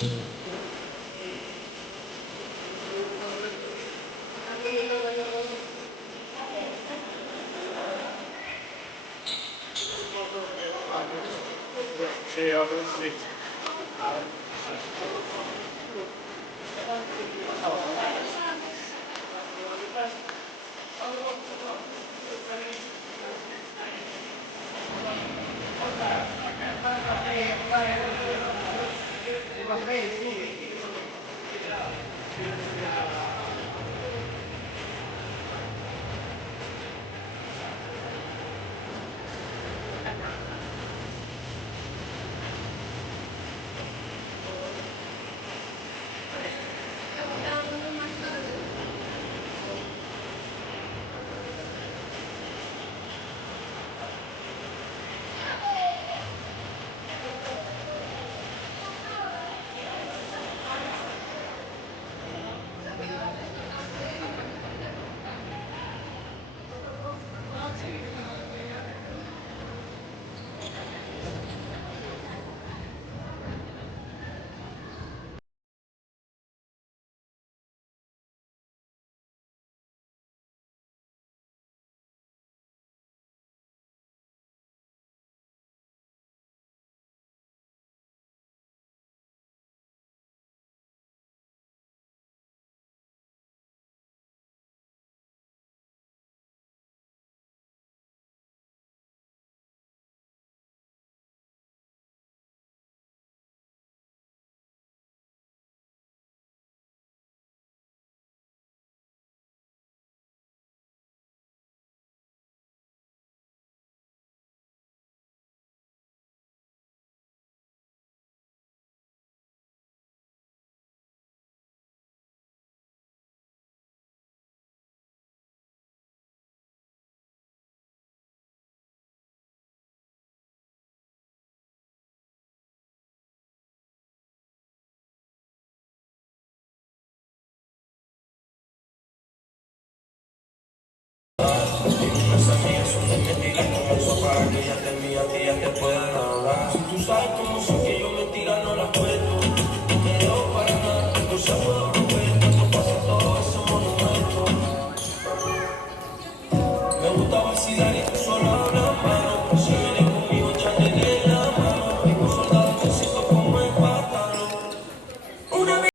Sí, obviously. Si tú sabes cómo son que yo mentira no las cuento, no me dejo para nada, no se puedo romper, cuando pase todo ese monumento. Me gusta vacilar y tú solo hablas mano, si vienes conmigo ya te de la mano, vengo soldado, necesito como empátalo. Una vez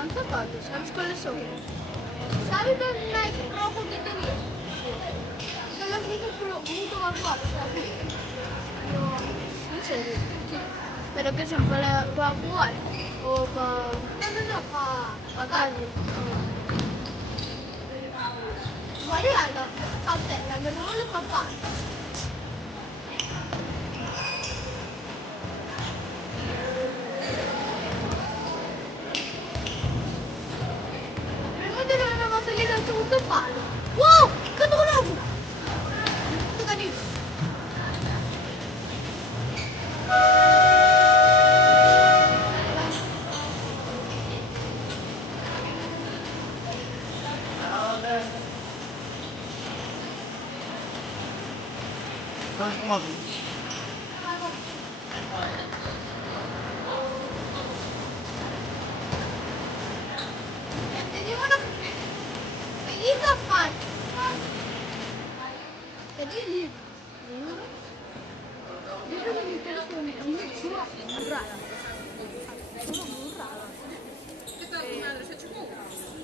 dan zapatos, ¿sabes cuáles son? ¿Sabes los Nike rojos que tenía? Son los mismos pero mucho más guapos, ¿sabes? No, en serio. Sí. ¿Pero qué son? ¿Para jugar? ¿O para...? No, para calle. Mariana, cautela, me robó el papá. Al segundo palo. ¡Wow! ¡Qué bravo! ¡Qué cariño! Te digo una pequeñita fan. ¿Qué dices? Yo creo que mi teléfono es muy rara. Muy rara. ¿Qué tal tu madre? ¿Se chocó?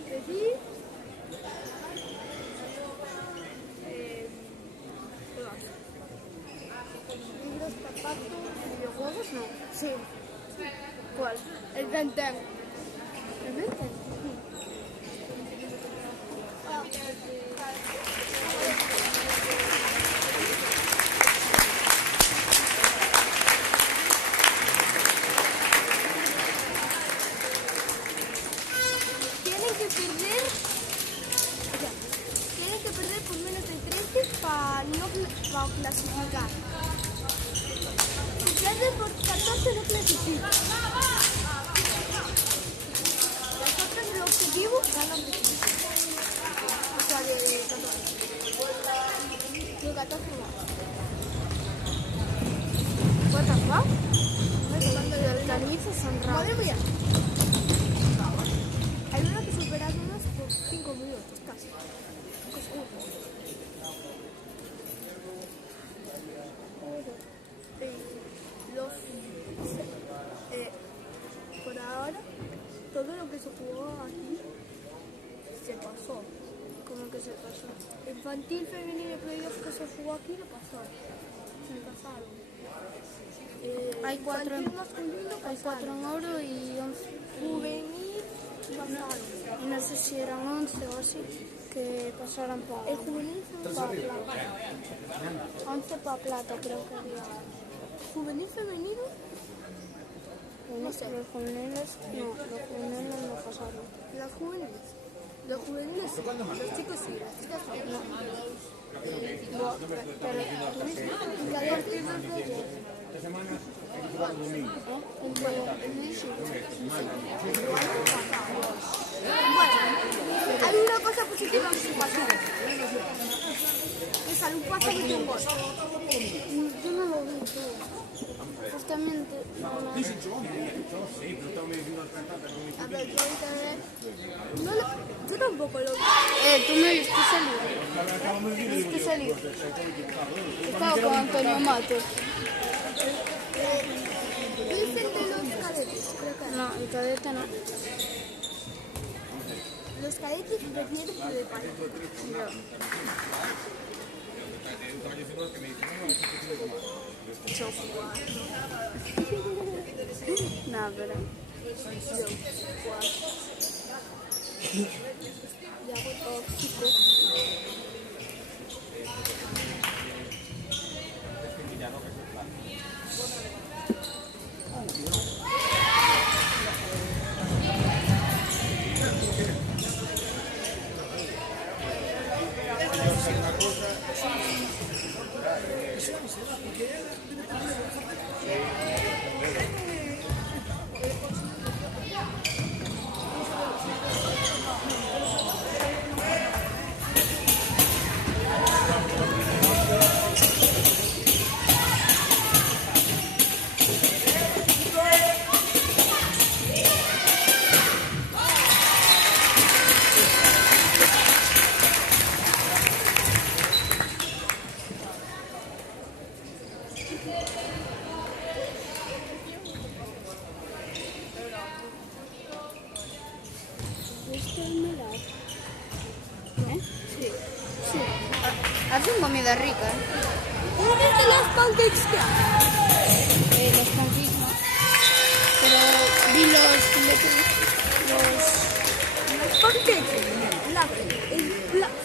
¿Qué sí? ¿Libros, zapatos, videojuegos? No. Sí. ¿Cuál? El Ben 10. ¿El Ben 10? Tienen que perder por menos de 13 para no clasificar. Si pierden por 14 no clasifican. Nosotros el objetivo ganan de 15. O sea, de 14. De 14 no. What the fuck? Los canizos son raros. Madre mía. Hay una que supera unos por 5 minutos casi. Por ahora, todo lo que se jugó aquí se pasó. ¿Cómo que se pasó? Infantil, femenino y playoff que se jugó aquí lo pasó. Se pasaron. Hay 4 pasaron. en oro y 11. Juvenil pasaron. Y no sé si eran 11 o así que pasaron para. El juvenil fue para plata. 11 para plata, creo que había. Juvenil femenino. No sé. Los juveniles no pasaron. Las juveniles. Los juveniles sí. Los chicos sí. Las chicas no. ¿Y cadetes? Esta semana hay que jugar el domingo. Bueno, hay una cosa positiva que se pasó. Que salió un pase y un gol. Yo no lo vi todo. Justamente. A ver, yo internet. No lo, yo tampoco lo vi. ¿Tú me viste salir? ¿Viste salir? Estaba con Antonio Matos. ¿Viste el de los cadetes? Creo que era. No, el cadete no. Los cadetes prefieren preparar. No, pero. Y hago tóxico. hacen comida rica, ¿eh? ¿No viste los pancakes que hacen? Los pancakes no. Pero vi los Los pancakes.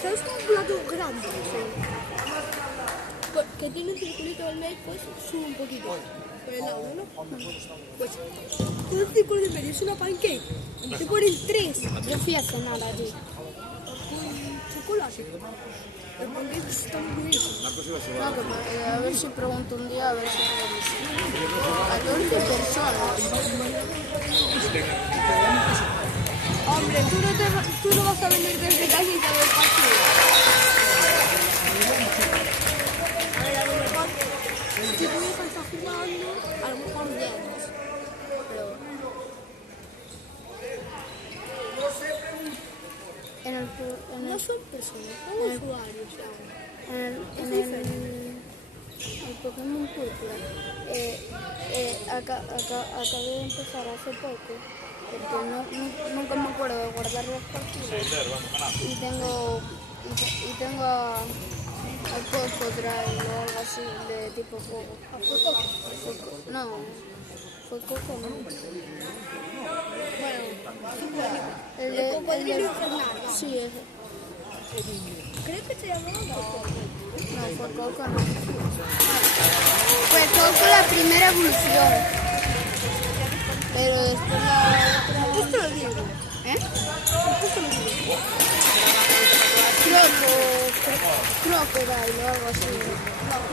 ¿Sabes un plato grande? Que tiene un circulito del medio, pues sube un poquito. Por el lado, ¿no? Pues un círculo del medio es una pancake. Te ponen 3 Yo fui a cenar allí. con chocolate. Los pancakes están buenísimos. Marcos iba a llevar. No, a ver si pregunto un día, a ver si puedo visitar. 14 personas. Hombre, tú no vas a venir desde casita del partido. A ver, a lo mejor, si tu hija está jugando, a lo mejor vienes. Pero no son personas, son usuarios. El Pokémon Púrpura. Acabé de empezar hace poco. Porque nunca me acuerdo de guardar las partidas. Y tengo al Coco Drive o algo así de tipo juego. No, fue Coco, no. Bueno, El cocodrilo infernal. Sí, ese. Creo que se llamaba Coco. No, fue Coco, no. Fue Coco la primera evolución. Pero después la otra... Justo lo digo. ¿Eh? Justo lo digo. Crocodile o algo así.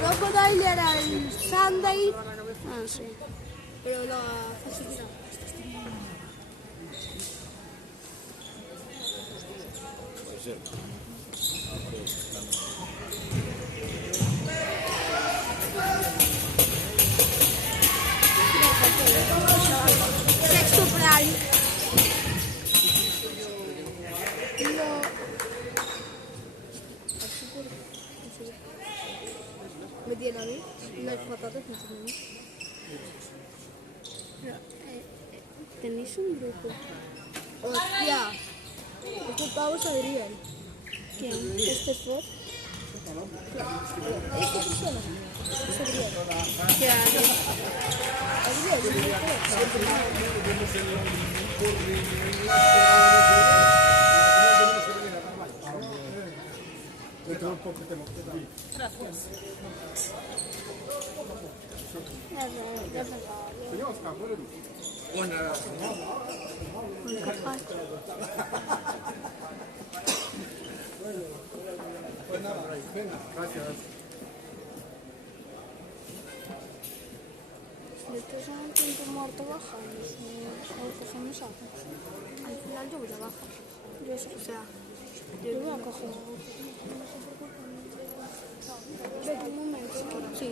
No, Crocodile era el Sunday, Ah, sí. pero la facilidad. Puede ser. Sexto Prime. ¿Me tiene a mí? Las patatas me tienen a mí. Tenéis un grupo. Hostia. Estos pavos sabrían. ¿Quién? ¿Este es vos? Estas personas sabrían. Ya. Ya pensaba. Buena. Gracias. Después de un tiempo muerto bajando, o cogemos algo. Al final yo voy a bajar. Yo sé, o sea, yo voy a coger. Vete un momento. Sí.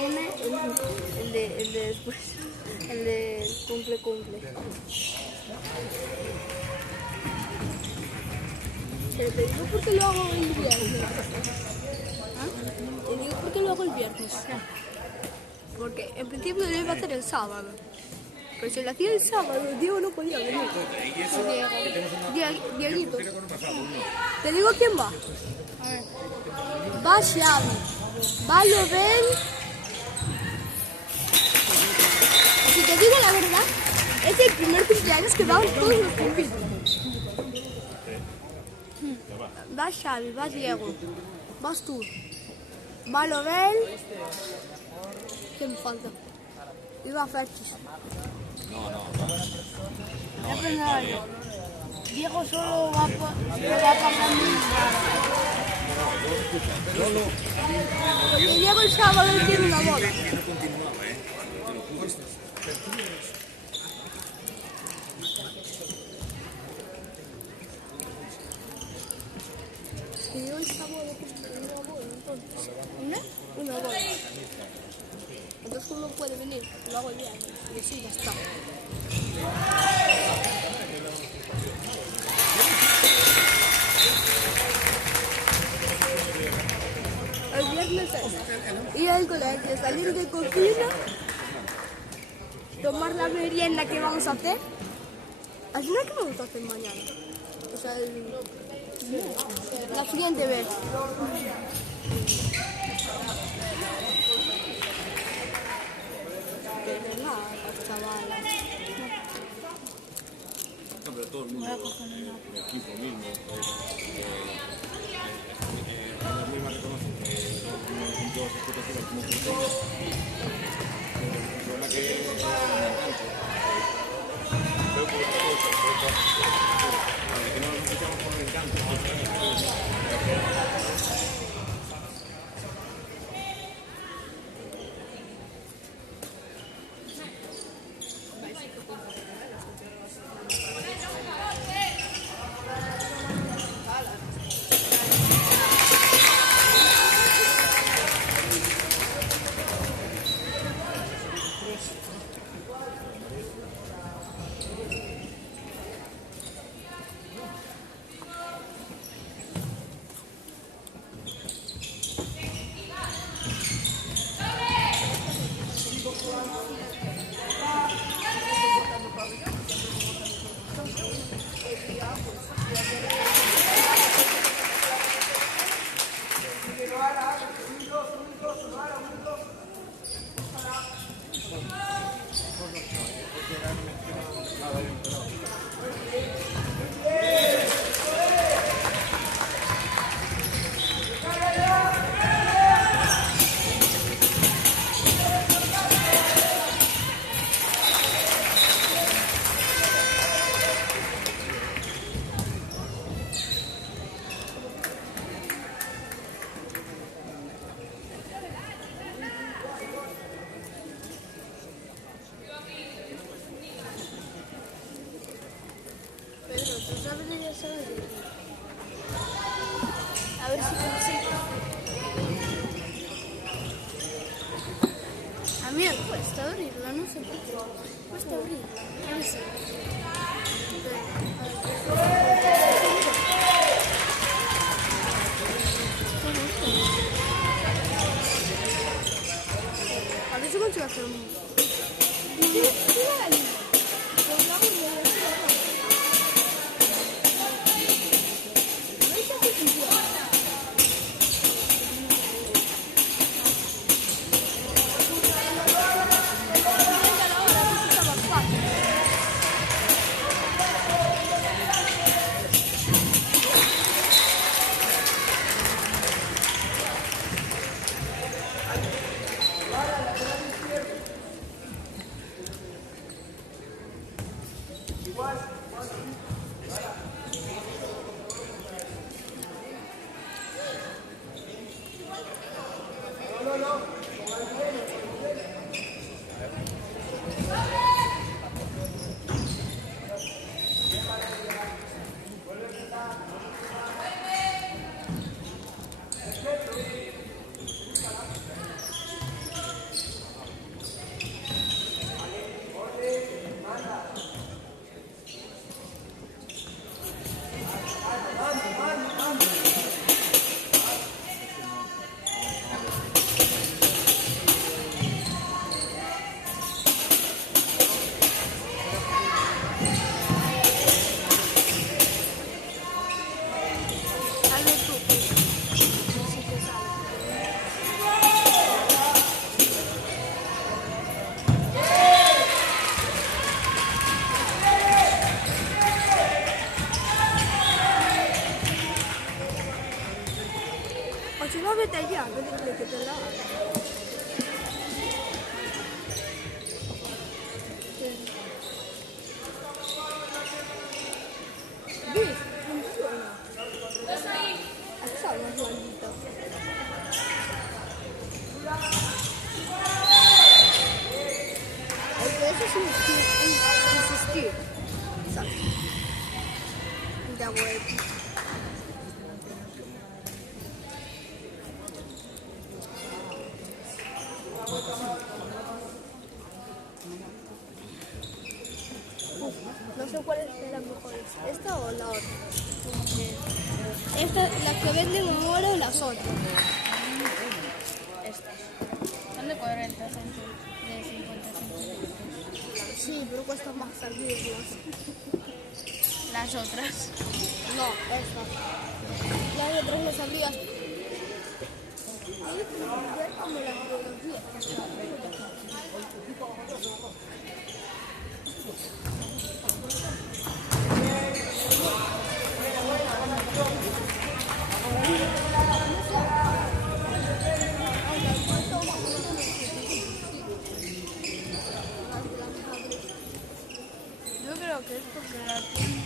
viene el de después, el de cumple. Pero te digo por qué lo hago el viernes. Te digo por qué lo hago el viernes. Porque en principio lo iba a hacer el sábado. Pero si lo hacía el sábado, Diego no podía venir. Dieguito. ¿Te digo quién va? A ver. Va Xavi, va Lovell. Si te digo la verdad, es el primer cumpleaños que vamos todos los cumpleaños. Va Xavi, va Diego, vas tú, va Lovell. ¿Quién me falta? Y va Ferchis. Diego solo va para mí. Porque Diego el sábado tiene una boda. Diego el sábado tiene una boda, entonces. Una boda. Entonces uno puede venir, lo hago el día y así ya está. El viernes es ir al colegio, salir de cocina, tomar la merienda que vamos a hacer. ¿Al final qué vamos a hacer mañana? O sea, la siguiente vez. Chavalas. No, pero todo el mundo, el equipo mismo, las mismas reconocen que no todas las explotaciones como pequeñas. El problema que me encanta. Creo que otra cosa, que no nos escuchamos con el encanto. A ver si consigo. A mí me cuesta abrirlo, no sé por qué. Cuesta abrirlo. A ver si. A ver si consigo hacer un... vete allá, vete que te la ¿ves? Funciona. Aquí sale más blandito. Eso es insistir. Exacto. Ya voy. No sé cuál es la mejor. ¿Esta o la otra? Esta, la que venden ahora o las otras. Estas. Son de 40 centímetros, de 50 centímetros. Sí, pero cuesta más servirlas. Las otras. No, esta. Las otras las abrías. Ver cómo las biologías. Yo creo que es porque la tienen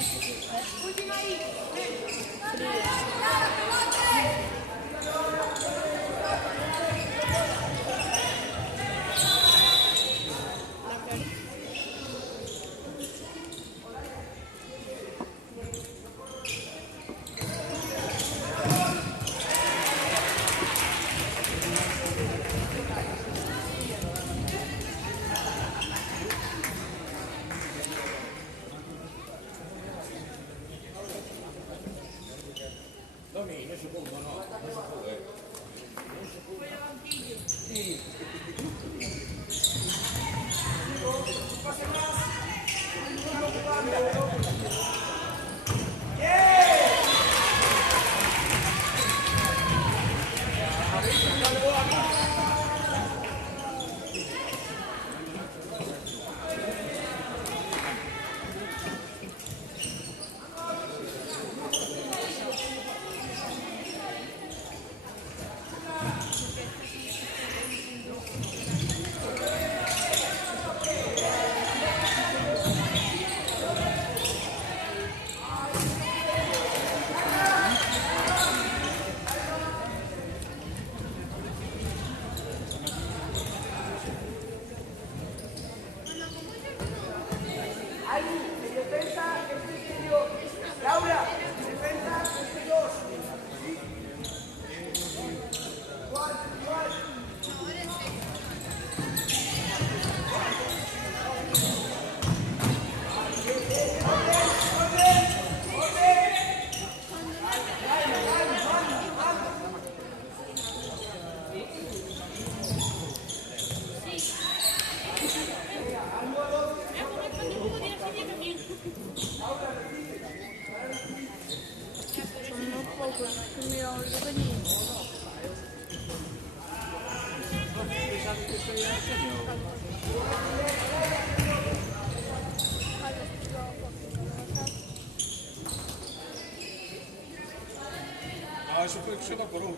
Ah, eso fue se evaporó.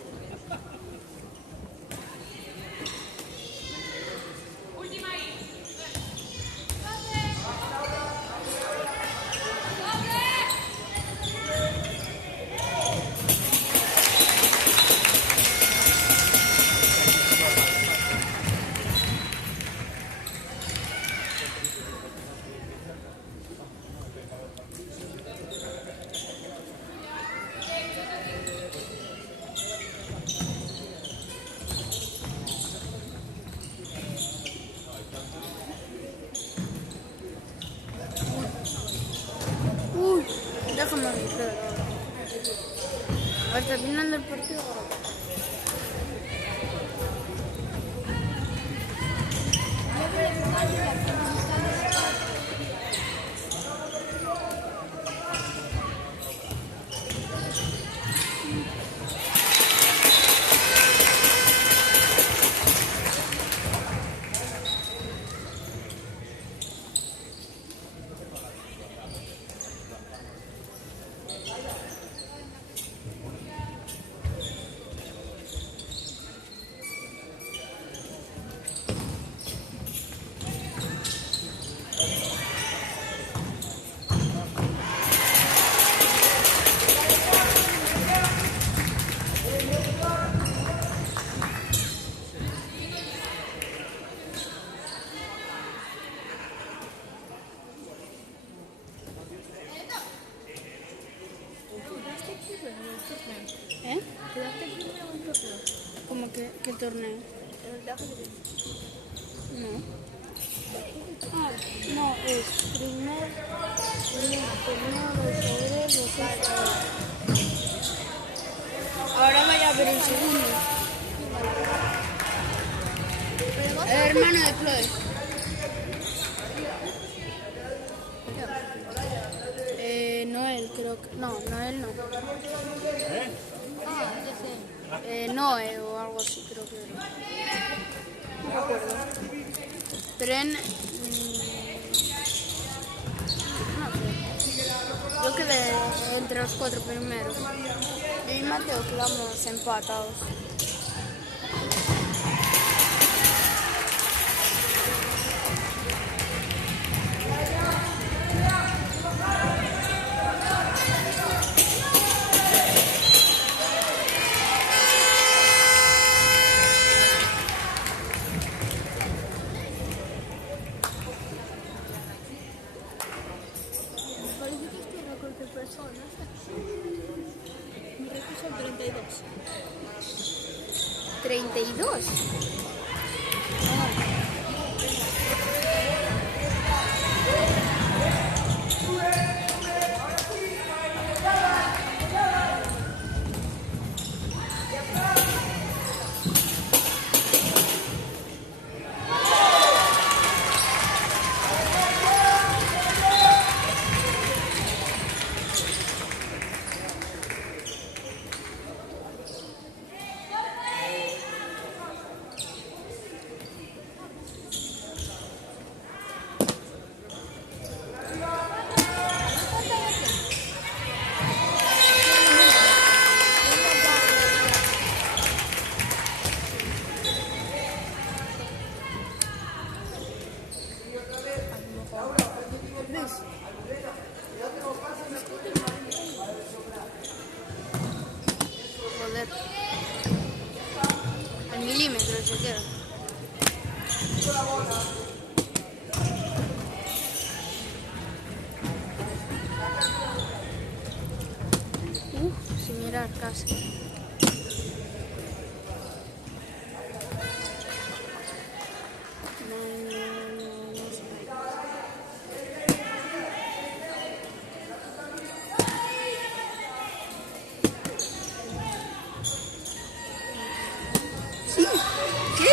Uy, déjame ver. Ahora terminando el partido. ¿Eh? ¿Quedaste primero en torneo? ¿Cómo que qué torneo? En el de ajedrez. No. Ah, no, es primer torneo de ajedrez de 6 horas. Ahora vaya a ver el segundo. El hermano de Chloe. Noel, creo que. No, Noel no. Ah, ya sé. Noé o algo así, creo que era. No me acuerdo. Pero no sé. Yo quedé entre los 4 primeros. Yo y Mateo quedamos empatados. ¿Cuál es tu récord de personas? Mi récord son 32. 32. Joder. Al milímetro se queda. Sin mirar casi. Sí. ¿Qué?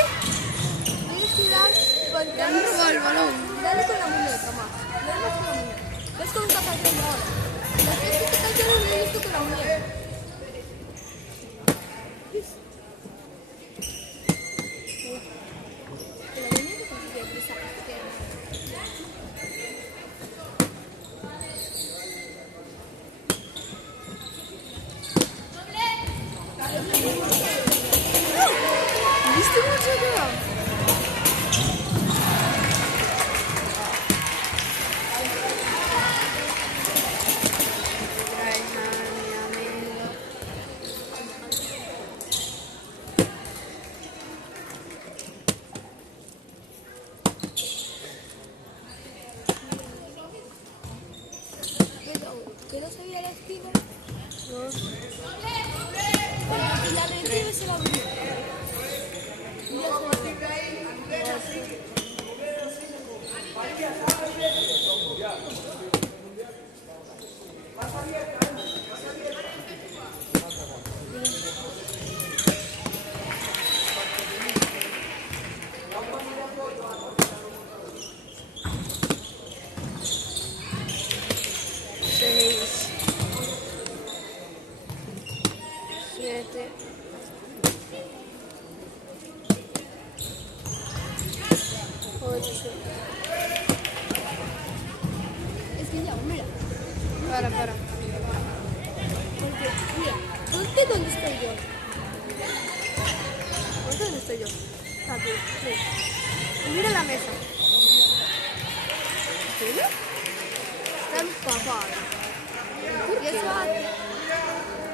Tienes que dar con Le han robado el balón. dale con la muñeca más. Dale con la muñeca. ¿Ves cómo está cayendo ahora? Las veces que está cayendo lo he visto con la muñeca. Con la muñeca consigue empezar. ¿Viste cómo se quedó? Mi amigo. ¿Qué no sabía el estilo? Y la retrieve se la abrió. Seis. 7. 8. Es que ya, mira. Para. Porque, mira, ponte donde estoy yo. Ponte donde estoy yo. Aquí, sí. Y mira la mesa. ¿En serio? Está empapada. ¿Por qué? Eso hace.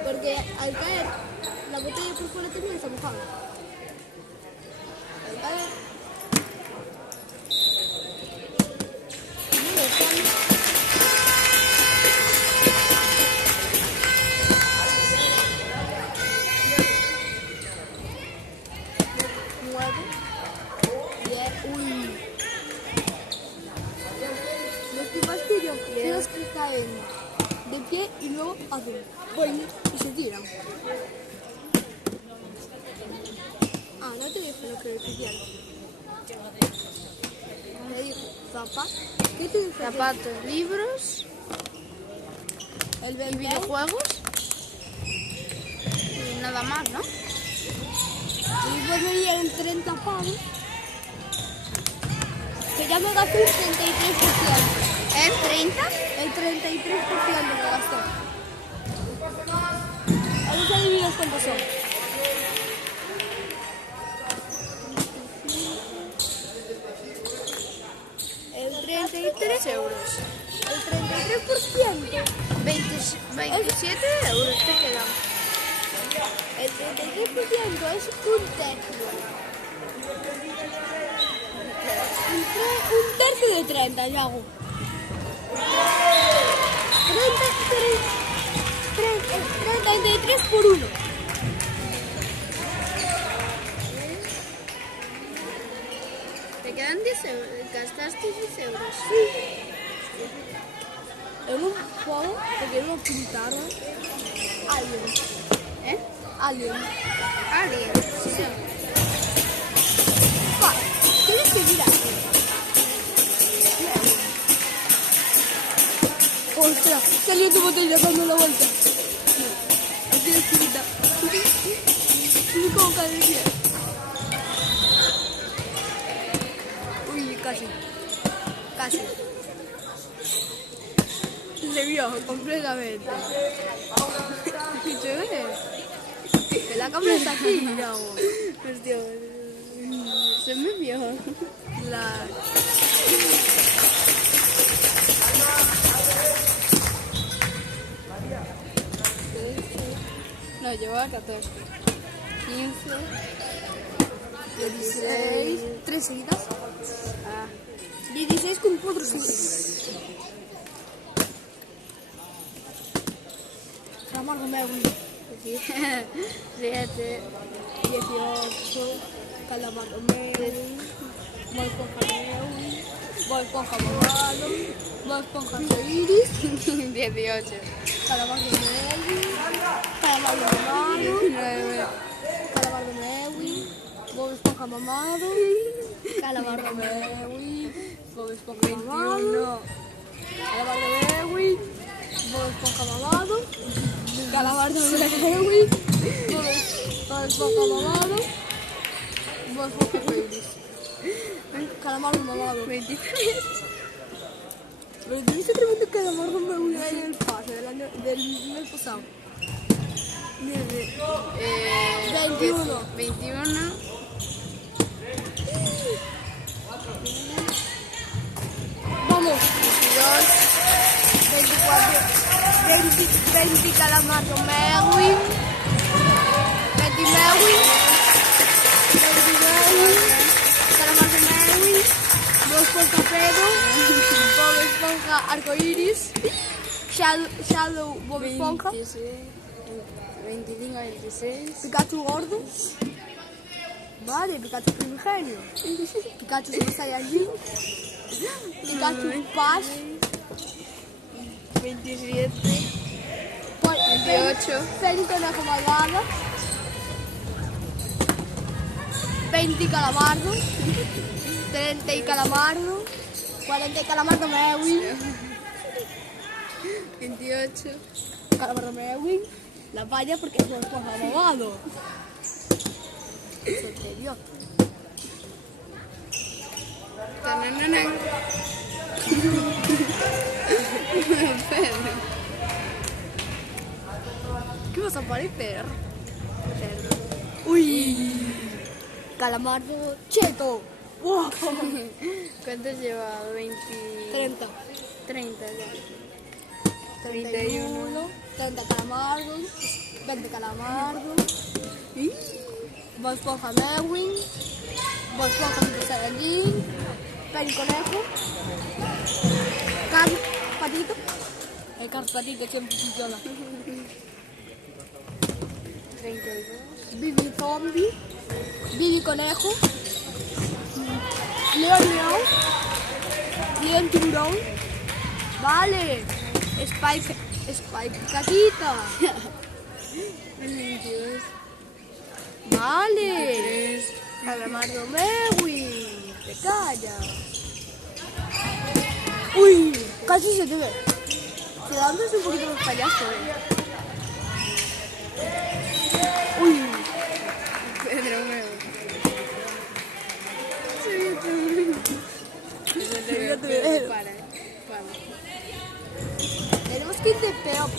Porque al caer, la botella por fuera también está mojada. Al caer. Mira, está y luego hacen boing y se tiran. Ah, no te dijo lo que decían. Me dijo zapatos. ¿Qué te dijo? Zapatos, libros El y vender. videojuegos. Y nada más, ¿no? Y después me dieron 30 pavos. Que ya me gasté el 33%. ¿En 30? El 33% me gasté. A ver si adivinas cuántos son. El 33 euros. El 33%. 27 euros te quedan. El 33% es un tercio. Un tercio de 30 yo hago. 33 por 1. Te quedan 10 euros. Gastaste 10 euros. En un juego que quiero pintar Alien. ¿Eh? Alien. Alien. Sí. Pa, tienes que mirar. Ostras, salió tu botella dando la vuelta. No, tienes que mirar. Tiene como cadena. Uy, casi. Casi. Le vio completamente. ¿Qué te ves? Que la cámara está aquí, mira vos. Hostia, se me vio. La... No, lleva 14. 15. 16, 3 seguidas. Ah, 16 con 4 seguidas. Ramar Romeo. 7. 18. Calamar Romeo. Voy Esponja Romeo. Voy Esponja Mamado. Voy Esponja Iris. 18. Calamar Romeo. Calamar Mamado. 9. Calamar Romeo. Bob Esponja Mamado. Calamar Romeo. Bob Esponja Mamado. 21. Calamar Romeo. Bob Esponja Mamado. Calamar Romeo. Bob Esponja Mamado. Bob Esponja Iris. Calamar Mamado. 23. Pero tienes otro momento Calamar Romeo en el pase del mes pasado. 21. 21. Vamos. 22. 24. 20 Calamar Romeo. 20 Mewin. 20 Mewin. Calamar Romeo. Bob Esponja Pedro. Bob Esponja Arcoiris. Shadow Bob Esponja. 25, 26. Pikachu gordo. Vale, Pikachu primigenio. Pikachu Super Saiyajin. Pikachu Pash. 27. 28. Feliz Conejo Malvado. 20 Calamardo. 30 y Calamardo. 40 y Calamardo Mewin. 28. Calamardo Mewin. La valla porque es un esponja malvado. Solterio. Tanananan. ¿Qué vas a parecer? Uy. Calamardo cheto. Wow. ¿Cuántos lleva? 20. 30. 30 ya. 31. 30 calamardos. 20 calamardos. Bob Esponja Mewin. Bob Esponja Super Saiyajin. Penny Conejo. Car Patito. El Car Patito siempre funciona. 32. Bibi Zombie. Bibi Conejo. León León. León Tiburón. Vale. Spike Spike Caquita. Vale. Calamardo Mewi. Te callas. Uy, casi se te ve. Quedándose un poquito más payaso, Uy. Pedro Meo. Para. Tenemos que ir de peor.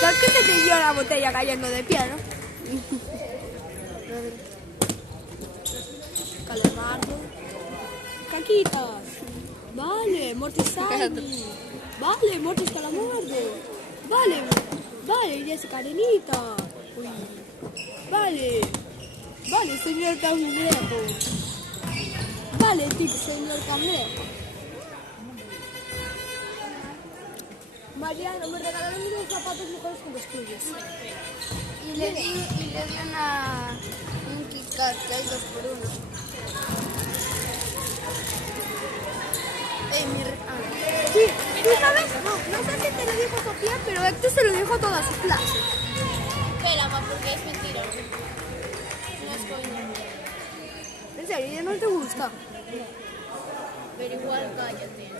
¿Sabes que se te dio la botella cayendo de pie, no? Calamardo. Caquitas. Vale, Mortis Sandy. Vale, Mortis Calamardo. Vale, Jessica Arenita. Uy. Vale, señor Cangrejo. Vale, tip, señor Cangrejo. Mariano, me regalaron unos zapatos mejores que los tuyos. Y le di un Kit Kat, que hay 2 por 1. Sí, ¿tú sabes? No sé si te lo dijo Sofía, pero Héctor se lo dijo a todas sus clases. Espera, ma, porque es mentira. No es coña. En serio, ya no te gusta. Pero igual cállate.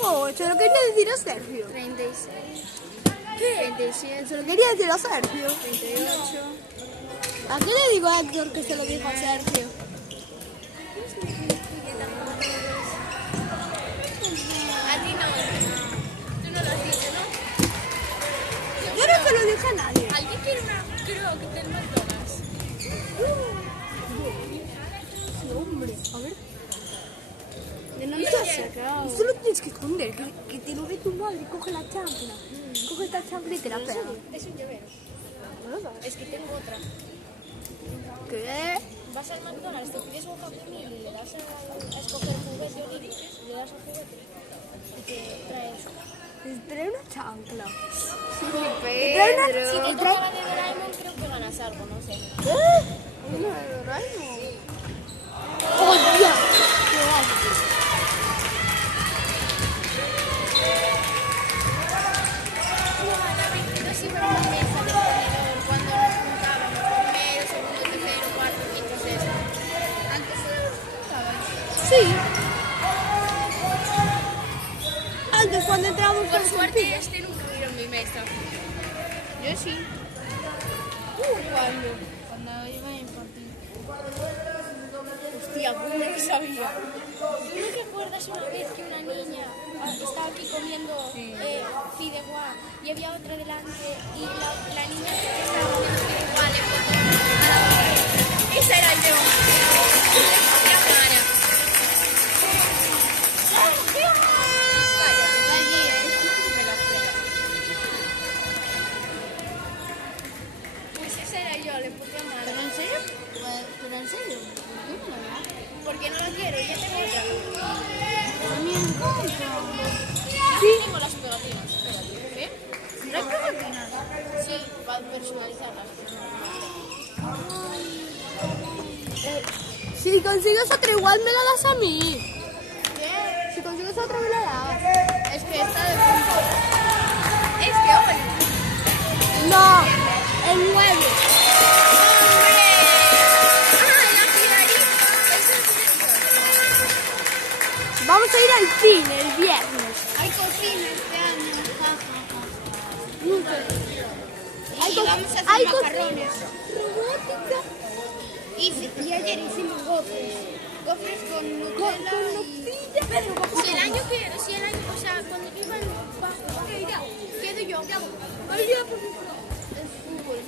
Joder, se lo quería decir a Sergio. 36. ¿Qué? 37. Se lo quería decir a Sergio. 38. ¿A qué le digo a Héctor que se lo dijo a Sergio? A ti no. Tú no lo has dicho, ¿no? Yo no se lo dije a nadie. ¿Alguien quiere una croqueta del McDonald's? Sí, hombre, a ver. ¿De dónde lo has sacado? Eso lo tienes que esconder, que te lo ve tu madre. Coge la chancla. Coge esta chancla y te la pega. Es un llavero. Es que tengo otra. ¿Qué? Vas al McDonald's, te pides un Happy Meal y le das a escoger juguete o libritos, le das al juguete y te trae eso. Te trae una chancla. Si Pedro. te toca la de Doraemon, creo que ganas algo, no sé. ¿Qué? ¿Una de Doraemon? ¡Oh, Dios! ¡Qué asco! Yo siempre en la mesa del comedor, cuando nos juntábamos, primero, segundo, tercero, cuarto, quinto, sexto. Antes nos juntábamos. Sí. Antes, cuando entrábamos Por por suerte, este nunca vino en mi mesa. Yo sí. ¿Cuándo? Cuando iba a infantil. Hostia, ¿cómo no sabía? ¿No te acuerdas una vez que una niña estaba aquí comiendo fideuá y había otra delante y la niña que estaba comiendo fideuá le puso a la boca? Esa era yo. Y le puse a cara. Pues esa era yo, le puse a Mara. ¿Pero en serio? ¿Pero en serio? ¿Por qué no lo das? Porque no la quiero, ya tengo otra. A mí me encanta. Sí. Tengo las pegatinas. ¿Qué? ¿Las pegatinas? Sí, para personalizarlas. Si consigues otra, igual me la das a mí. ¿Qué? Si consigues otra, me la das. Es que está de punto. Es que, oye. No, el 9. ¡Hombre! ¡Ah, la filarita! Eso es cierto. Vamos a ir al cine el viernes. Hay cocina este año. Ja, ja, ja. Hay Y co- vamos a hacer hay co- macarrones. Robótica. Y ayer hicimos gofres. Gofres con Nutella Con y... nocilla. Pedro, vamos. Si el año, o sea, cuando yo iba bajo, quedo yo. Ay, ya, por favor. El fútbol.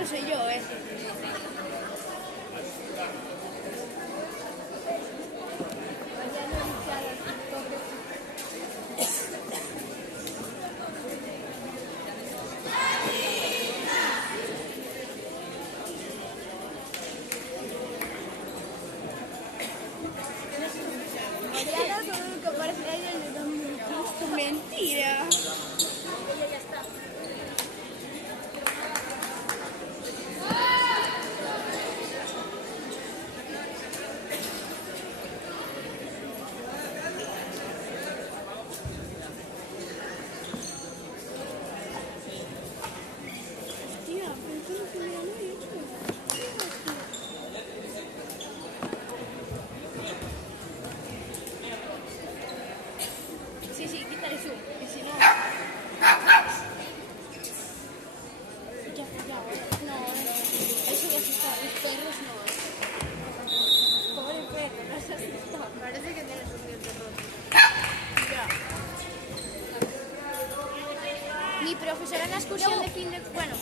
lo sé yo, Mentira. Sí, sí, quítale zoom, que si no... Ya, no, eso ya se está, los perros no. Pobre perro, no se asustó. Parece que tienes un diente roto. Ya. Mi profesora en la excursión de fin de... Bueno,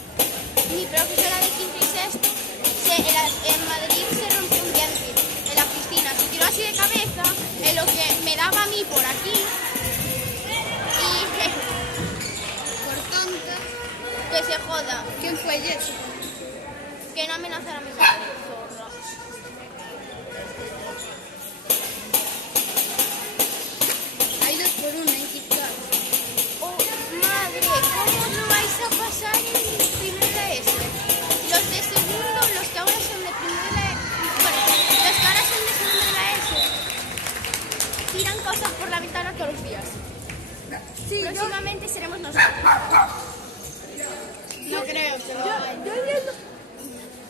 mi profesora de quinto y sexto, en Madrid se rompió un diente en la piscina. Se tiró así de cabeza, en lo que me daba a mí por aquí. Por tonta, que se joda. ¿Quién fue eso? Que no amenazara a mi zorra. Hay 2 por 1 en Kit Kat. Oh, madre, ¿cómo os lo vais a pasar en primero de la ESO? Los de segundo, los que ahora son de primero de la ESO, bueno, los que ahora son de segundo de la ESO, tiran cosas por la ventana todos los días. Sí, próximamente seremos nosotros. No creo que lo hagan. Yo viendo,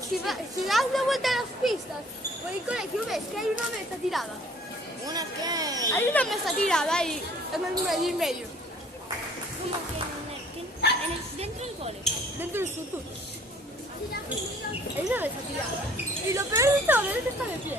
si das la vuelta a las pistas, por el colegio ves que hay una mesa tirada. ¿Una qué? Hay una mesa tirada ahí, en el medio. Como que dentro del cole. Dentro del futuro. Hay una mesa tirada. Y lo peor de todo es que está de pie.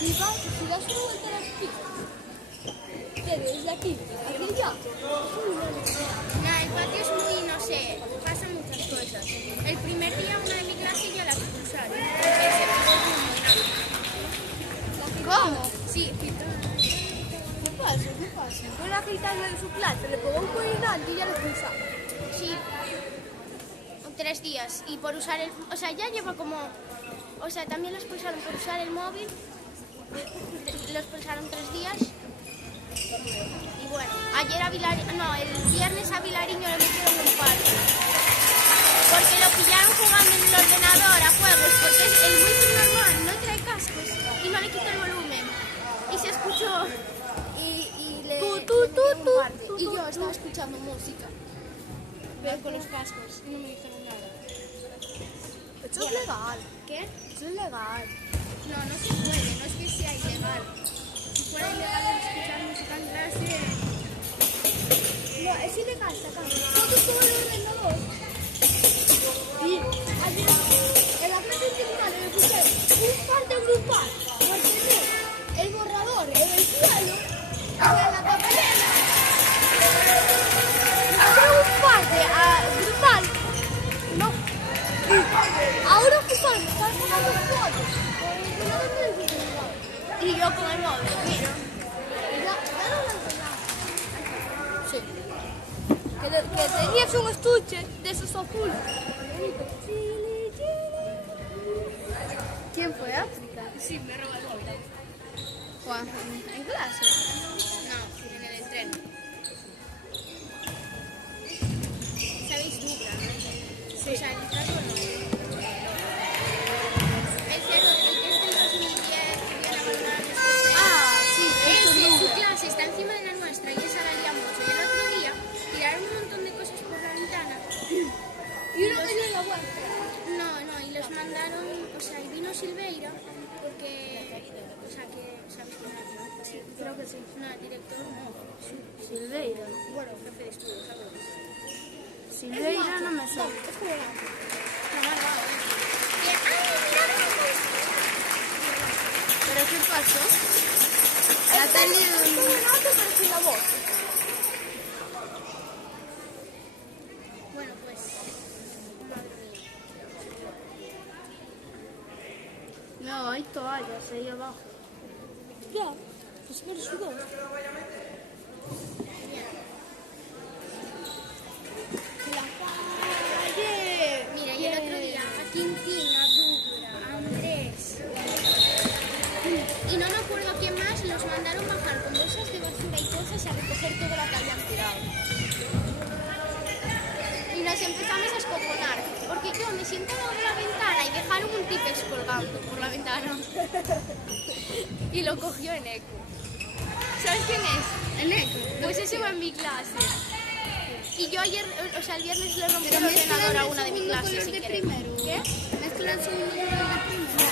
Mi padre, si das una vuelta a las pistas, que desde aquí hacia allá, No, el patio es muy, no sé, pasan muchas cosas. El primer día una de mi clase ya la expulsaron. Porque se pegó el humo en la... ¿cómo? Sí, filtró. ¿Qué pasa? Fue la gitana de su clase, le pegó un coordinante y ya le expulsaron. Sí, 3 días. Y por usar el... O sea, ya lleva como... O sea, también lo expulsaron por usar el móvil. Lo expulsaron 3 días. Y bueno, ayer a Vilariño... No, el viernes a Vilariño le metieron un palo. Porque lo pillaron jugando en el ordenador a juegos. Porque el wifi normal no trae cascos. Y no le quita el volumen. Y se escuchó... Y le... Y yo estaba escuchando música. Pero con los cascos. Y no me dijeron nada. Eso es legal. ¿Qué? Eso es legal. No, no se puede, no es que sea ilegal. Si fuera ilegal escuchar música en clase... No, es ilegal sacar fotos sobre el ordenador. Y ayer, en la clase principal le puse un parte grupal por tener el borrador en el suelo, en la papelera. Puse un parte grupal. No. Ahora oficial me están sacando fotos. Y yo con el móvil, mira. Ya no lo enseñaba. Sí. Que tenías un estuche de esos ocultos. ¿Quién fue? ¿África? Sí, me robó el móvil. Juan, ¿en clase? No, en el entreno. ¿Sabéis Dubra, no? Sí. O sea, el trato no. El cerro, el que es del 2010, que viene a abandonar nuestra escuela. Ah, sí, Su clase está encima de la nuestra y esa la lía mucho. Y el otro día tiraron un montón de cosas por la ventana. Y uno que dio la vuelta. No, y los mandaron, o sea, y vino Silveira, porque, o sea, que, ¿sabes quién es, no? Sí, creo que sí. No, el director, no. Silveira. Bueno, jefe de estudios, algo así. Silveira no me suena. No, que, ¡ay, mira! ¿Pero qué pasó? Natalia... la voz. Bueno, pues. No, hay toallas ahí abajo. Ya, pues que eres sudor. La calle. Mira, y el otro día a Quintín, a Dubra, a Andrés. Y no me acuerdo quién más, los mandaron bajar con bolsas de basura y cosas a recoger todo lo que habían tirado. Y nos empezamos a escojonar, porque yo me siento al lado de la ventana y dejaron un tipex colgando por la ventana. Y lo cogió Eneco. ¿Sabes quién es? Eneco. Pues ese va en mi clase. Y yo ayer, o sea, el viernes le rompí el ordenador a una de mi clase sin querer. ¿Qué? Mezcla el segundo color de primero.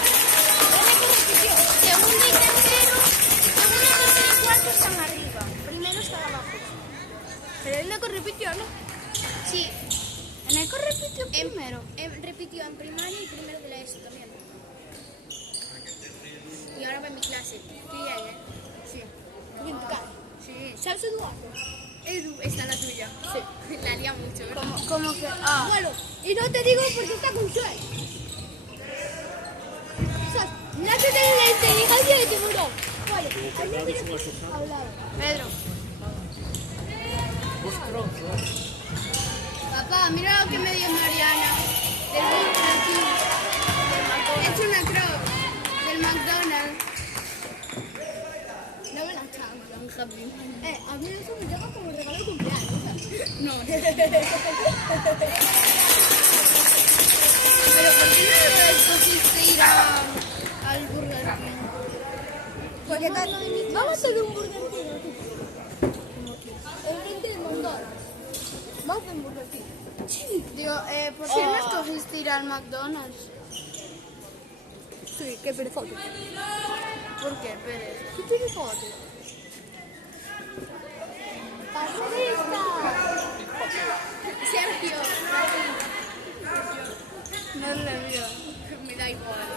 Segundo y tercero y cuarto están arriba. Primero está abajo. Pero Eneco repitió, ¿no? Sí, Eneco repitió primero. repitió en primaria y primero de la ESO también. Y ahora va en mi clase. Qué bien, ¿eh? Sí. Bien, te cae. Sí. ¿Sabes Eduardo? Edu, está la tuya. Sí. La lía mucho, ¿verdad? Como que... Ah, Bueno, y no te digo porque está con suerte. O sea, no te tengo la inteligencia de tiburón. Vale, a mí me tienes que hablar. Pedro. Papá, mira lo que me dio Mariana. Del Burger King. Es una croc. Del McDonald's. No me la echaba. Un Happy Meal. A mí eso me llega como regalo de cumpleaños. No. Pero ¿por qué no escogiste ir al Burger King? Porque vamos a hacer un Burger King aquí. Enfrente de McDonald's. Vamos a hacer un Burger King. Digo, ¿por qué no escogiste ir al McDonald's? Sí, qué perezote. ¿Por qué, Pérez? ¿Qué perezote? ¡Pasadista! Sergio. No le vio. Me da igual.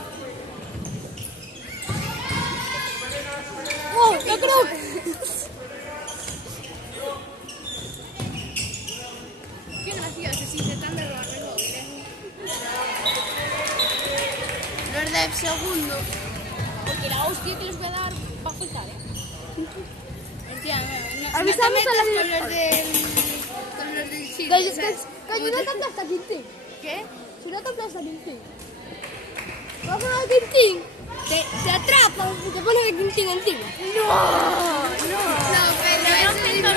¡Oh, yo creo! Qué gracioso, si intentando robar reloj, ¿eh? Los del segundo. Porque la hostia que les voy a dar va a faltar, ¿eh? Avisamos a la Con los del Chile. Que no te aplasta Quintín. ¿Qué? Si no te aplasta Quintín. Vamos a Quintín. Te atrapan y te pones el Quintín encima. No, Pedro,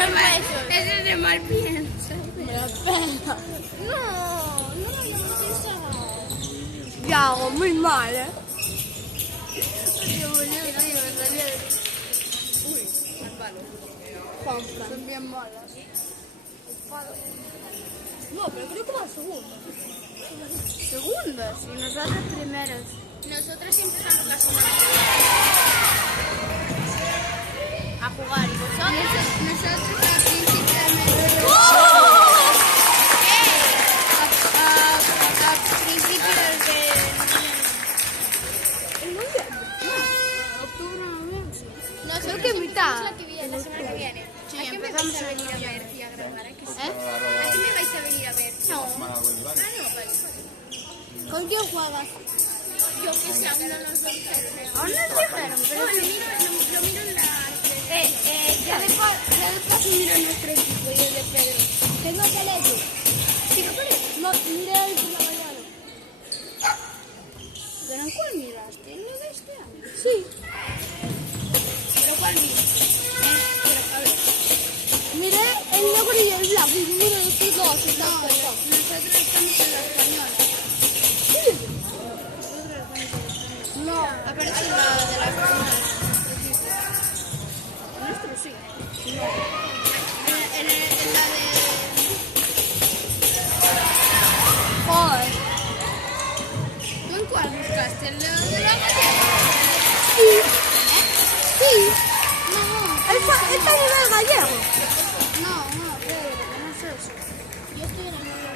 ese es de mal pienso. Me da pena. No lo habíamos pensado. Ya hago muy mal, ¿eh? Qué bonito, me salía de... Juanfran. Son bien malas. No, pero creo que va segundo. Segundas y nosotros primeros. Nosotros empezamos la semana A jugar y vosotros. Nosotros al principio del mes. A principios de... ¿En noviembre? Octubre, noviembre, sí. Nosotros que mitad. empezamos la semana que viene. Sí, ¿A qué me empezamos vais a en venir a ver noviembre. y a grabar? ¿A qué sí? ¿Eh? ¿A qué me vais a venir a ver? No. Semana del Ah, año. no, vale. ¿Con quién juegas? Yo que sé, aún no nos lo dijeron. Aún no nos dijeron, No, pero... lo miro en la... Ya de paso mira nuestro equipo y el de Pedro. Tengo teléfono. ¿Sí que Pedro? No, miré hoy por la mañana. ¿Pero en cuál miraste? ¿En lo de este año? Sí. ¿Pero cuál miraste? Pero, a ver. Miré el negro y el blanco. Y miro estos dos. No, nosotros estamos en la española. No, aparece la de la española. Nuestro sí. No. En la de... Joder. ¿Tú en cuál buscaste? ¿En la de la gallega? Sí. Sí. No, Esta es el gallego. no, Pedro, que no es eso. Yo estoy en el nuevo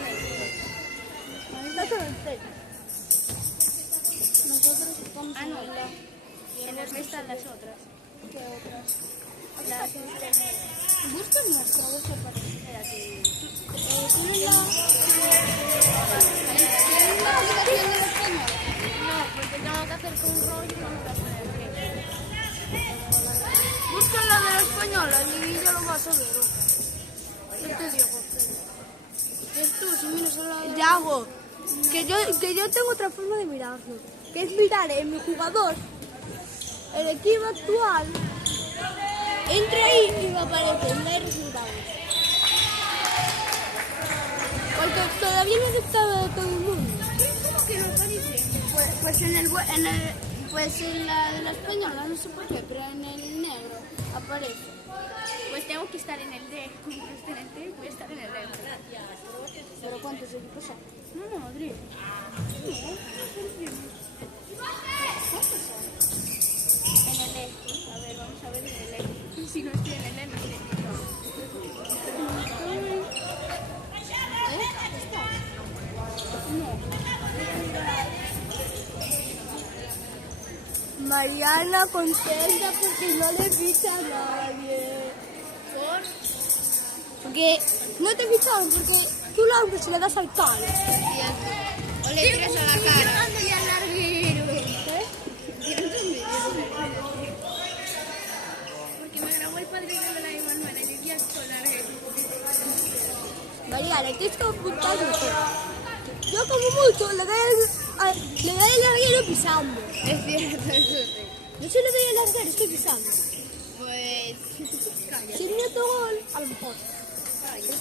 ver si aparece. Espérate. ¿Tienes la aplicación del español? No, porque tengo que hacer con un rollo y no me voy a poner bien. Busca la de la española y ya lo vas a ver. Yo te digo. Que tú, si miras a la de... Yago, que yo tengo otra forma de mirarlo, que es mirar en mi jugador, el equipo actual, entra ahí y me aparece, no hay resultados. Porque todavía no he aceptado a todo el mundo. ¿Cómo que no aparece? Pues en la de la española, no sé por qué, pero en el negro aparece. Pues tengo que estar en el D. Como no esté en el D, voy a estar en el D. ¿Pero cuántos equipos hay? No, Madrid. En el E. A ver, vamos a ver en el E. Si no estoy en el E, no estoy. Mariana contenta porque no le ficha a nadie. Porque no te ficharon porque tú Laura se le das al palo. O le tiras a la cara. Dándole al larguero. Porque me grabó el padrino de la Emanuel y el día con larguero. Mariana, tienes que apuntarlo todo. Yo como mucho le doy el larguero pisando. Es cierto, eso sí. Yo si le doy el larguero estoy pisando. Pues Si meto gol, a lo mejor.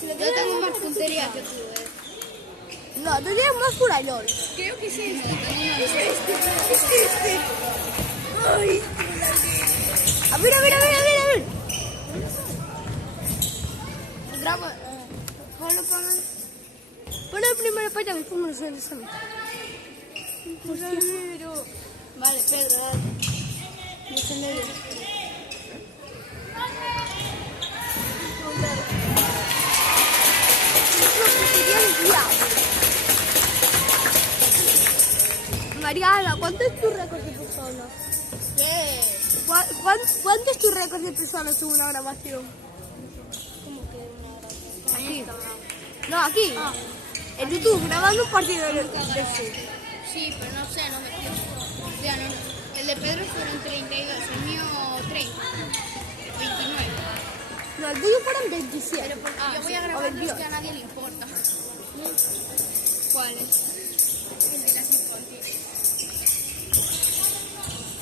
yo tengo más puntería que tú, No, tú tienes más furayol. Creo que sí. Ay. A ver. Graba, ponlo. Pon el primero para allá, después me lo sueltas a mí. Vale, Pedro, dale. Yo soy negro. Mariana, ¿cuánto es tu récord de personas? ¿Qué? ¿Cuánto es tu récord de personas según una grabación? ¿Cómo que una hora? Aquí. No, aquí. En YouTube, grabando un partido de Sí, pero no sé, no me fijo. Ya no. El de Pedro fueron 32, el mío 30. 29. No, el tuyo fueron 27. Pero porque yo voy a a grabar ver, los Dios. que a nadie le importa. ¿Cuáles? El de las infantiles.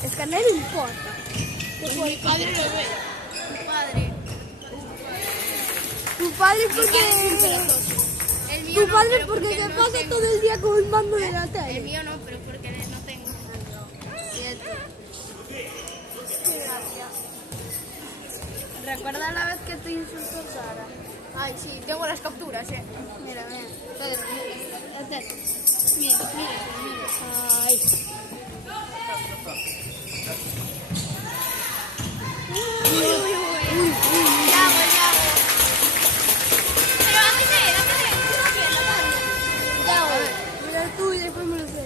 Es que a nadie le importa. Pues mi padre lo ve. Tu padre. Tu padre Mi padre es muy porque... perezoso. El mío Tu no, padre pero porque se no pasa tengo. todo el día con el mando de la El tele. mío no, pero porque no tengo. ¿Recuerdas la vez que te insultó Sara? Ay, sí, tengo las capturas, Mira. Pedro, mira. Mira. Ay. Ya voy. Pero ándeme. Mira tú y después me lo sé.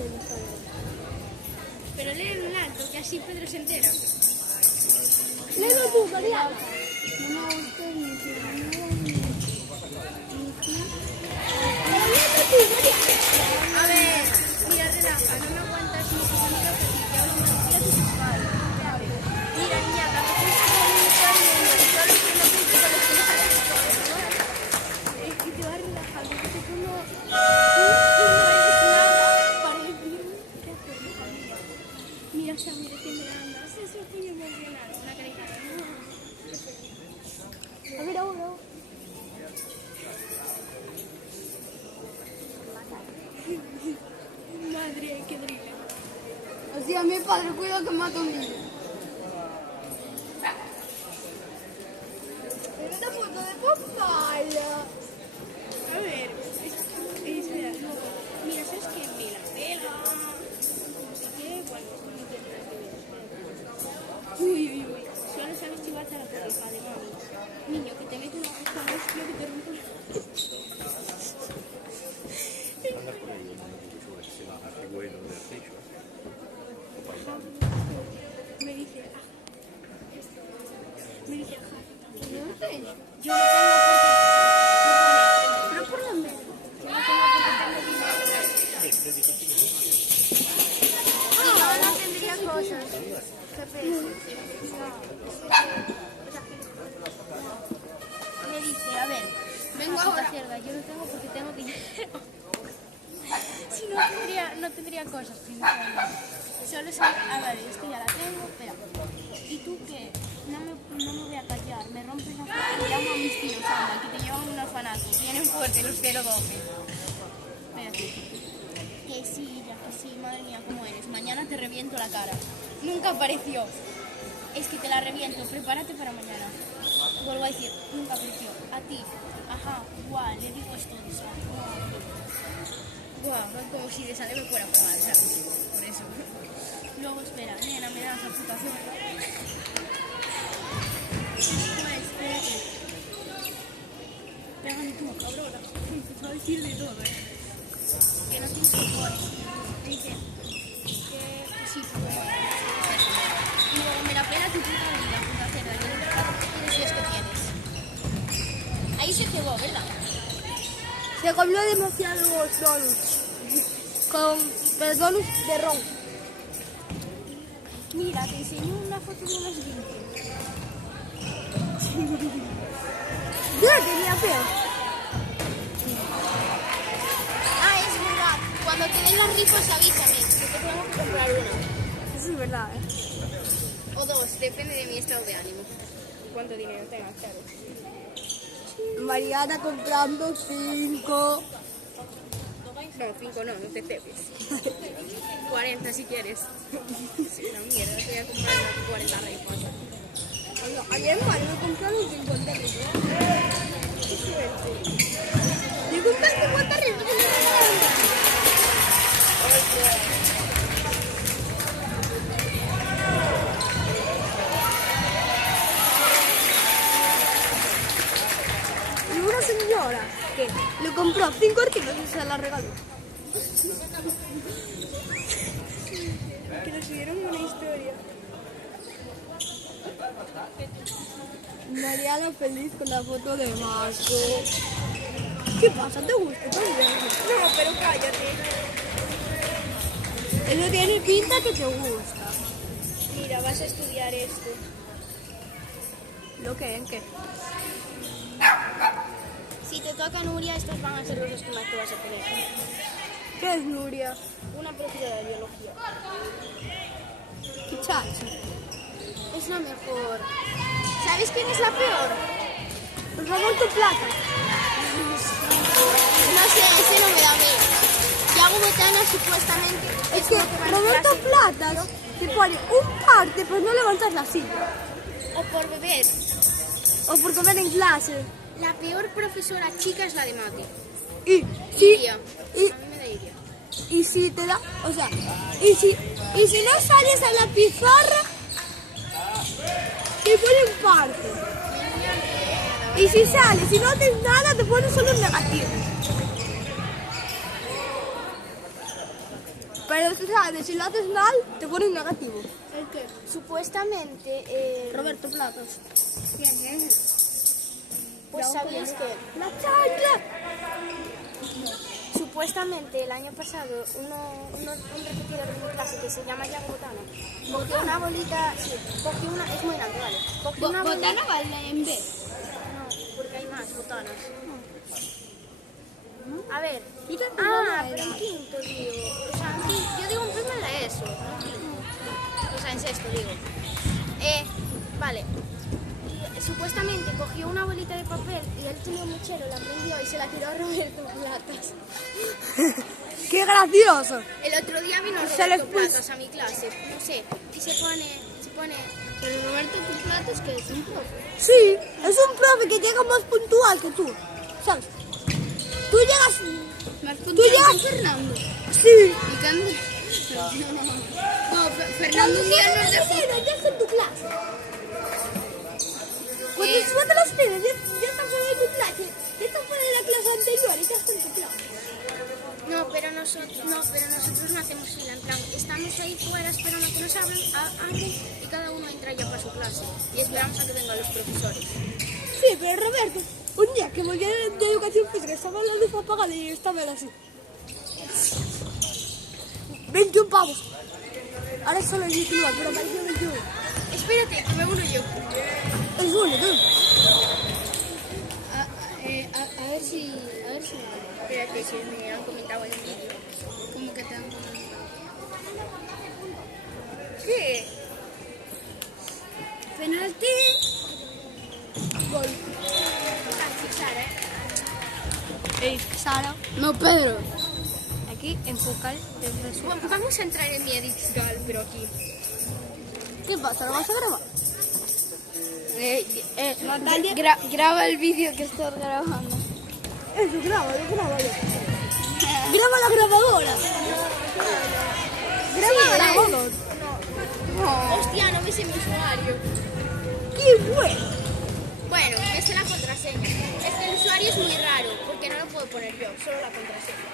Pero leen un alto, que así Pedro se entera. Léelo tú, Mariana. No me gusta ni A ver, mira, relaja, no me aguantas ni tu amiga porque te hablo más de tus padres. Mira, niñata, me gusta solo que no pienso con los que no sabes todo, ¿no? Y te va relajando, porque tú no eres nada para el bien que hace mi familia. Mira, Sammy, de que me anda, se es muy emocionado, una carita, ¿no? A ver, ahora. Madre, qué drible. Así a mi padre, cuidado que mata a un niño. Una foto de papaya. A ver, espera, no. Mira, ¿sabes qué? Me la pega. No sé qué, bueno, no entiendo las videos. Uy. Solo sabes chivarte a la pareja de mami. Niño, que te mete una cosa más que te rompo. Andas por ahí, no te subes, se va a bueno de artillo. O para puta cerda. Yo no tengo porque tengo dinero. Si no tendría cosas, principalmente. Solo soy, a ver, esto ya la tengo, espera. ¿Y tú qué? No me voy a callar, me rompes la foto y llamo a mis tíos, anda, que te llevan un orfanato. Vienen fuerte los 012. Espérate. Que sí, ya que sí, madre mía, ¿cómo eres? Mañana te reviento la cara. Nunca apareció. Es que te la reviento, prepárate para mañana. Vuelvo a decir, nunca apareció. A ti, ajá, igual, le digo esto de sal. Guau, como si de sal me fuera a pagar, ¿sabes? Por eso. Luego, espera, nena, me das la puta cerda. Pues, espérate. Pégame tú, cabrona. Te va a decir de todo, Que no tienes cojones. Dice que sí, pues, y luego me la pela tu puta vida, puta cerda. Yo de verdad que tienes y es que tienes. Ahí se cebó, ¿verdad? Se comió demasiados donuts. Pero donuts de ron. Mira, te enseño una foto de unos Vinken. Yo la tenía feo. Ah, es verdad. Cuando te den las rifas avísame, que te tengo que comprar una. Eso es verdad, O dos, depende de mi estado de ánimo. ¿Cuánto dinero tengas, claro? Mariana comprando 5. No, 5 no te cebes. 40 si quieres. Sí, una mierda, te voy a comprar 40 rifas. Ayer me compraron 50 rifas. Qué suerte. Yo compré 50 rifas. Y una señora que le compró 5 rifas y se la regaló. Que nos subieron una historia. Mariana feliz con la foto de Marco. ¿Qué pasa? ¿Te gusta también? No, pero cállate. Eso tiene pinta que te gusta. Mira, vas a estudiar esto. ¿Lo que? ¿En qué? Si te toca Nuria, estos van a ser los esquemas que vas a tener. ¿Qué es Nuria? Una profesora de biología. ¿Qué chacha? Es la mejor. ¿Sabes quién es la peor? Por favor, tu plata. No sé, ese no me da a mí. Yago Betana supuestamente Es que lo que va en Roberto clase. Plata te pone un parte por no levantar la silla. O por beber. O por comer en clase. La peor profesora chica es la de mate. Y si, Iria. y, A mí me da Iria. y si te da, o sea, y si no sales a la pizarra, te pone un parte. Y si sales y no haces nada, te pone solo un negativo. Pero tú sabes, si lo haces mal, te pone un negativo. ¿El qué? Supuestamente... Roberto Platos. Pues sabías que... ¡La chancla! Supuestamente el año pasado un repetidor de mi clase que se llama Yago Botana cogió una bolita, sí, cogió una, es muy grande, vale, cogió una bolita, Botana vale en B. no, porque hay más botanas. A ver, Quítate ah, la pero en madera. quinto digo, o sea, en quinto, yo digo en primero de eso, no en quinto, o sea, en sexto digo. Vale, supuestamente cogió una bolita de papel y él tenía un mechero, la prendió y se la tiró a Roberto Platas. ¡Qué gracioso! El otro día vino Se le Roberto puso- Platas a mi clase, no sé, y se pone... Pero Roberto, tus platos que es un profe. Sí, es un profe que llega más puntual que tú, ¿sabes? Tú llegas... Más Tú llegas... Fernando. Sí. Picando. No, Fernando un día nos dejó. Ya está en tu clase. Cuando se van las penas, ya está fuera de tu clase. Ya está fuera de la clase anterior y ya está en tu clase. No, pero nosotros no hacemos fila, en plan, estamos ahí fuera esperando a que nos abren y cada uno entra ya para su clase y esperamos a que vengan los profesores. Sí, pero Roberto, un día que volví de educación física, estaba la luz apagada y estaba él así. 21 pavos. Ahora solo el 19, pero pareció 21. Espérate, que me uno yo. Es bueno, ¿no? A ver si. Espérate, si me han comentado en el vídeo. Como que te han comentado. ¿Qué? Penalti. Gol. Sara, Sara. No, Pedro. aquí enfocar el resultado. Vamos a entrar en mi Edixgal, pero aquí. ¿Qué pasa? ¿Lo vas a grabar? Natalia. Graba el vídeo que estás grabando. Eso, grábalo. Graba la grabadora. Graba la grabadora. Hostia, no me sé mi usuario. ¡Qué bueno! Bueno, me sé la contraseña. Es que el usuario es muy raro, porque no lo puedo poner yo, solo la contraseña.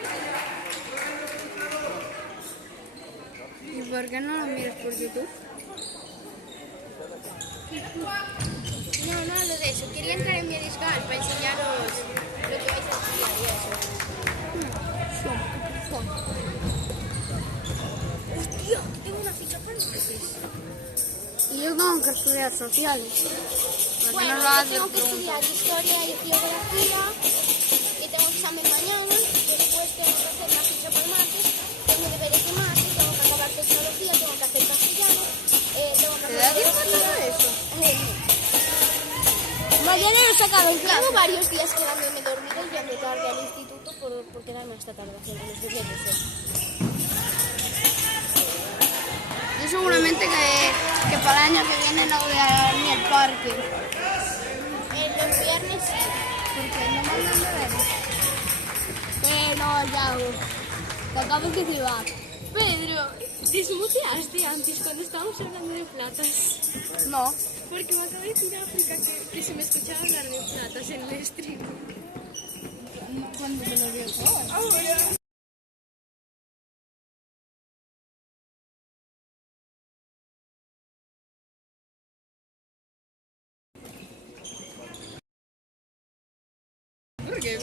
¿Y por qué no lo miras por YouTube? No hablo de eso. Quería entrar en mi Edixgal para enseñaros lo que vais a estudiar y eso. Hostia, tengo una ficha para martes. Y yo tengo que estudiar sociales. ¿Por qué Bueno, no lo yo haces? tengo que estudiar historia y geografía y tengo examen mañana. Después tengo que hacer la ficha para el martes. Tengo deberes de martes, tengo que acabar tecnología, tengo que hacer castellano. Tengo que ¿Te da hacer tiempo a todo eso? Mañana lo sacaron, Llevo varios días quedándome dormida y yendo tarde al instituto por quedarme hasta tarde haciendo los deberes. Yo seguramente que para el año que viene no voy a ni al parque. Los viernes sí. Porque no mandan deberes. No, ya hago. Te acabo de llevar. Pedro, desmuteaste antes cuando estábamos hablando de platas. No. Porque me acabo de decir a África que se me escuchaba hablar de platas en el stream. Cuando me lo dio todo. ¿Por qué?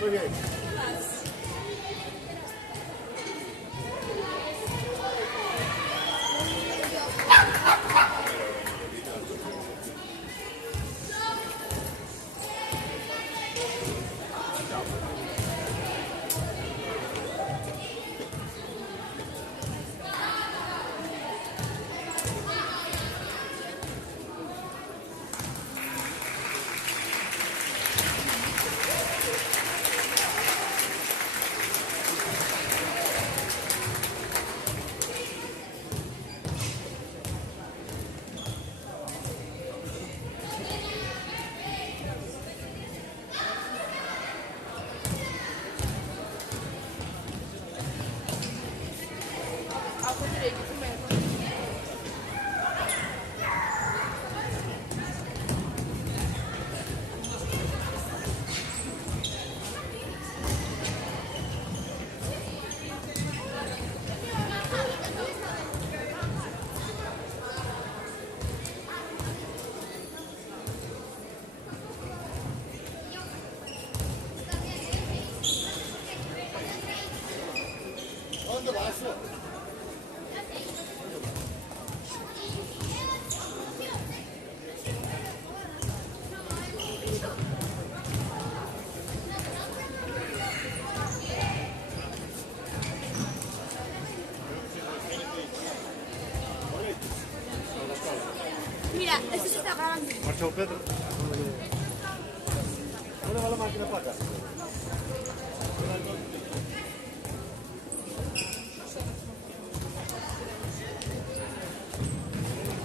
Muy bien. ¿Dónde vas? Mira, este se está grabando. Marchó Pedro. ¿Dónde va la máquina para acá?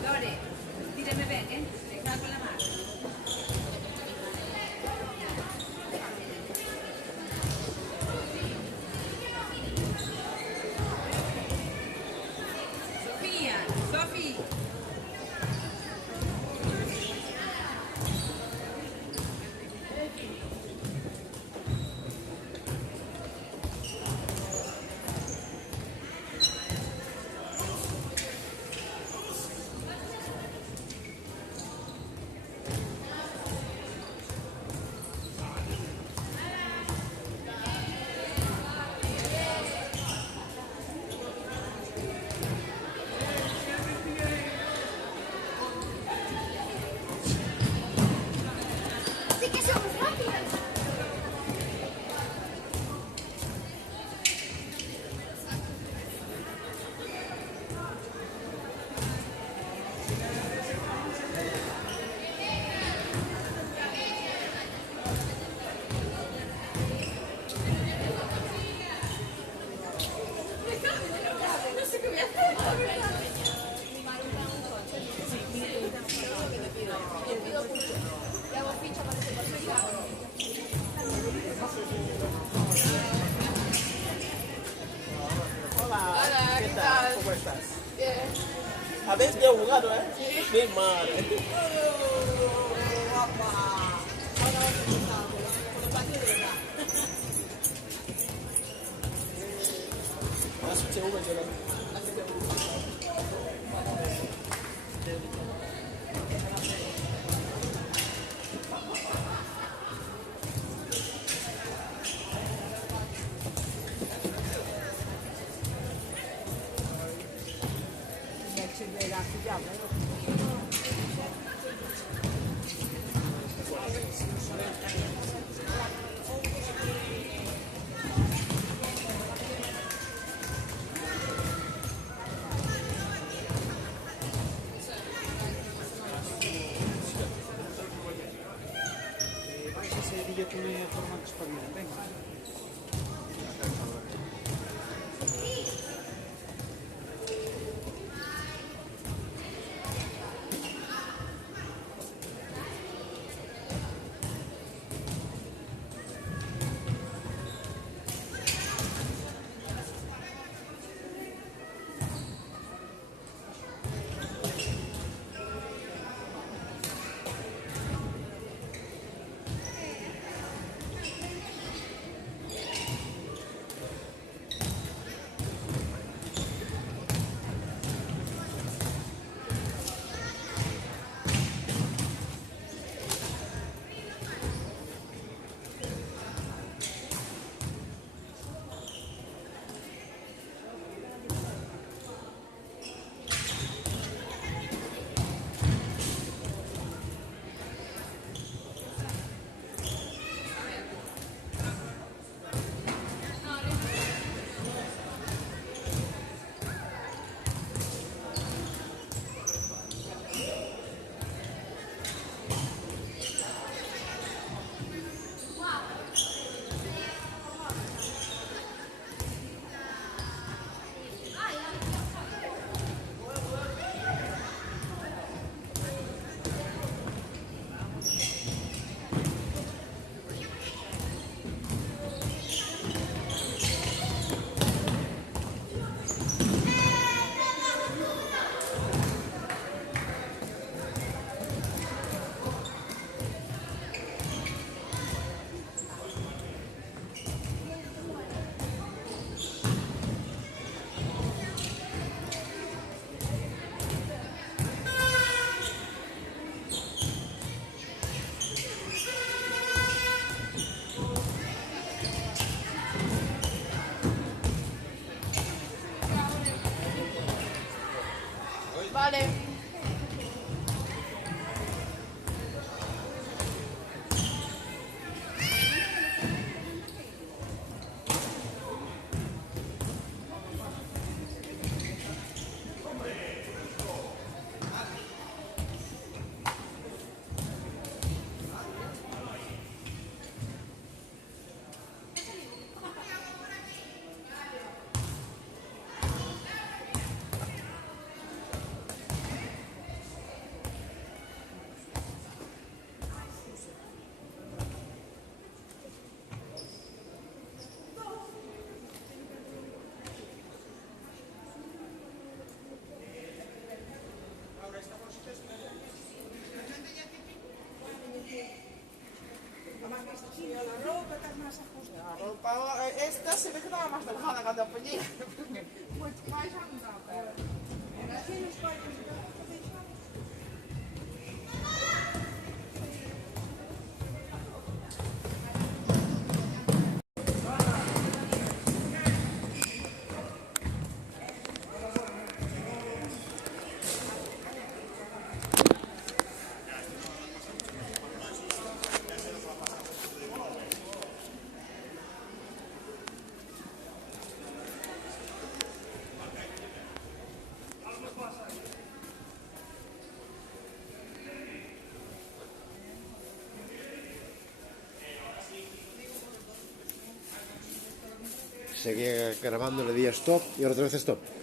Lore, tírame bene, deja con la mano. Sofía, Sofi. Así que somos rápidos. Hola, ¿qué tal? ¿Cómo estás? ¿Habéis bien jugado, eh? Qué madre. Vale. La ropa, esta se ve que estaba más delgada cuando apoyé. Mucho más ancha, pero... Seguía grabando, le di a stop y ahora otra vez stop.